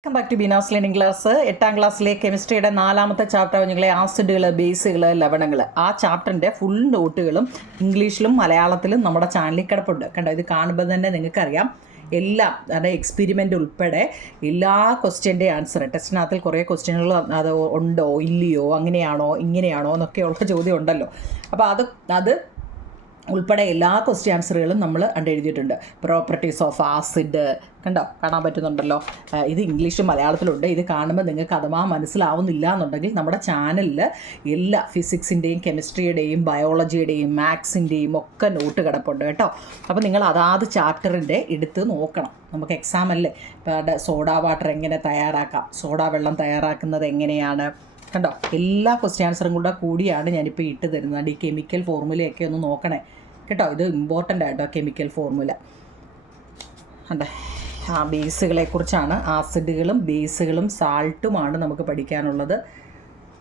Welcome back to Beena's learning class. 8ാം ക്ലാസ്സിലെ കെമിസ്ട്രിയുടെ 4ാമത്തെ ചാപ്റ്റർ നിങ്ങളെ ആസിഡുകൾ, ബേസുകൾ, ലവണങ്ങൾ. ആ ചാപ്റ്ററിൻ്റെ ഫുൾ നോട്ടുകളും ഇംഗ്ലീഷിലും മലയാളത്തിലും നമ്മുടെ ചാനലിൽ കിടപ്പുണ്ട്. കണ്ടോ, ഇത് കാണുമ്പോൾ തന്നെ നിങ്ങൾക്കറിയാം എല്ലാം, അതായത് എക്സ്പെരിമെൻ്റ് ഉൾപ്പെടെ എല്ലാ ക്വസ്റ്റ്യൻ്റെ ആൻസർ. ടെസ്റ്റിനകത്തിൽ കുറേ ക്വസ്റ്റ്യനുകൾ അത് ഉണ്ടോ ഇല്ലയോ, അങ്ങനെയാണോ ഇങ്ങനെയാണോ എന്നൊക്കെയുള്ള ചോദ്യം ഉണ്ടല്ലോ. അപ്പോൾ അത് ഉൾപ്പെടെ എല്ലാ ക്വസ്റ്റ്യൻ ആൻസറുകളും നമ്മൾ എഴുതിയിട്ടുണ്ട്. പ്രോപ്പർട്ടീസ് ഓഫ് ആസിഡ് കാണാൻ പറ്റുന്നുണ്ടല്ലോ. ഇത് ഇംഗ്ലീഷും മലയാളത്തിലുണ്ട്. ഇത് കാണുമ്പോൾ നിങ്ങൾക്ക് അഥവാ മനസ്സിലാവുന്നില്ല എന്നുണ്ടെങ്കിൽ നമ്മുടെ ചാനലിൽ എല്ലാ ഫിസിക്സിൻ്റെയും കെമിസ്ട്രിയുടെയും ബയോളജിയുടെയും മാത്സിൻ്റെയും ഒക്കെ നോട്ട് കിടപ്പുണ്ട് കേട്ടോ. അപ്പോൾ നിങ്ങൾ അതാത് ചാപ്റ്ററിൻ്റെ എടുത്ത് നോക്കണം. നമുക്ക് എക്സാം അല്ലേ. ഇപ്പോൾ സോഡാ വാട്ടർ എങ്ങനെ തയ്യാറാക്കാം, സോഡാ വെള്ളം തയ്യാറാക്കുന്നത് എങ്ങനെയാണ്, കണ്ടോ, എല്ലാ ക്വസ്റ്റ്യൻ ആൻസറും കൂടിയാണ് ഞാനിപ്പോൾ ഇട്ട് തരുന്നത്. ഈ കെമിക്കൽ ഫോർമുലയൊക്കെ ഒന്ന് നോക്കണേ കേട്ടോ. ഇത് ഇമ്പോർട്ടൻ്റ് ആയിട്ടോ, കെമിക്കൽ ഫോർമുല. കണ്ടേ, ആ ബേസുകളെക്കുറിച്ചാണ്. ആസിഡുകളും ബേസുകളും സാൾട്ടുമാണ് നമുക്ക് പഠിക്കാനുള്ളത്.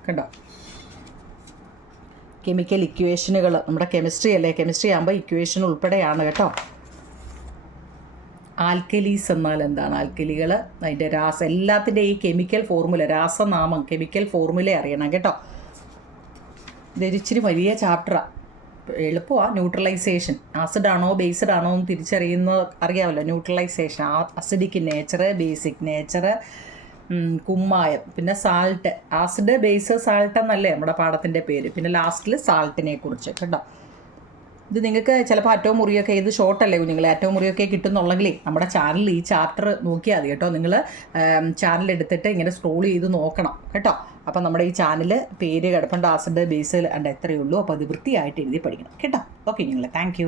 കണ്ടോ, കെമിക്കൽ ഇക്വേഷനുകൾ. നമ്മുടെ കെമിസ്ട്രി അല്ലേ, കെമിസ്ട്രി ആകുമ്പോൾ ഇക്വേഷൻ ഉൾപ്പെടെയാണ് കേട്ടോ. ആൽക്കലീസ് എന്നാൽ എന്താണ്, ആൽക്കലികൾ, അതിൻ്റെ എല്ലാത്തിൻ്റെ ഈ കെമിക്കൽ ഫോർമുല, രാസനാമം, കെമിക്കൽ ഫോർമുല അറിയണം കേട്ടോ. ഇതൊരു ഇച്ചിരി വലിയ ചാപ്റ്ററാണ്. എളുപ്പമാണ്. ന്യൂട്രലൈസേഷൻ, ആസിഡാണോ ബേസ്ഡ് ആണോ എന്ന് തിരിച്ചറിയുന്നത് അറിയാമല്ലോ. Neutralisation, acidic nature, basic nature, കുമ്മായം, പിന്നെ സാൾട്ട്. ആസിഡ്, ബേസ്, സാൾട്ട് എന്നല്ലേ നമ്മുടെ പാഠത്തിൻ്റെ പേര്. പിന്നെ ലാസ്റ്റിൽ സാൾട്ടിനെ കുറിച്ച് കേട്ടോ. ഇത് നിങ്ങൾക്ക് ചിലപ്പോൾ അറ്റവും മുറിയൊക്കെ, ഇത് ഷോർട്ടല്ലേ കുഞ്ഞുങ്ങളെ, അറ്റവും മുറിയൊക്കെ കിട്ടുന്നുള്ളെങ്കിലേ നമ്മുടെ ചാനലിൽ ഈ ചാപ്റ്റർ നോക്കിയാൽ മതി കേട്ടോ. നിങ്ങൾ ചാനൽ എടുത്തിട്ട് ഇങ്ങനെ സ്ക്രോൾ ചെയ്ത് നോക്കണം കേട്ടോ. അപ്പം നമ്മുടെ ഈ ചാനൽ പേര് കിടപ്പുണ്ട്, ആസിഡ് ബേസ് എത്രയേ ഉള്ളൂ. അപ്പോൾ അത് വൃത്തിയായിട്ട് എഴുതി പഠിക്കണം കേട്ടോ. ഓക്കെ കുഞ്ഞുങ്ങളെ, താങ്ക്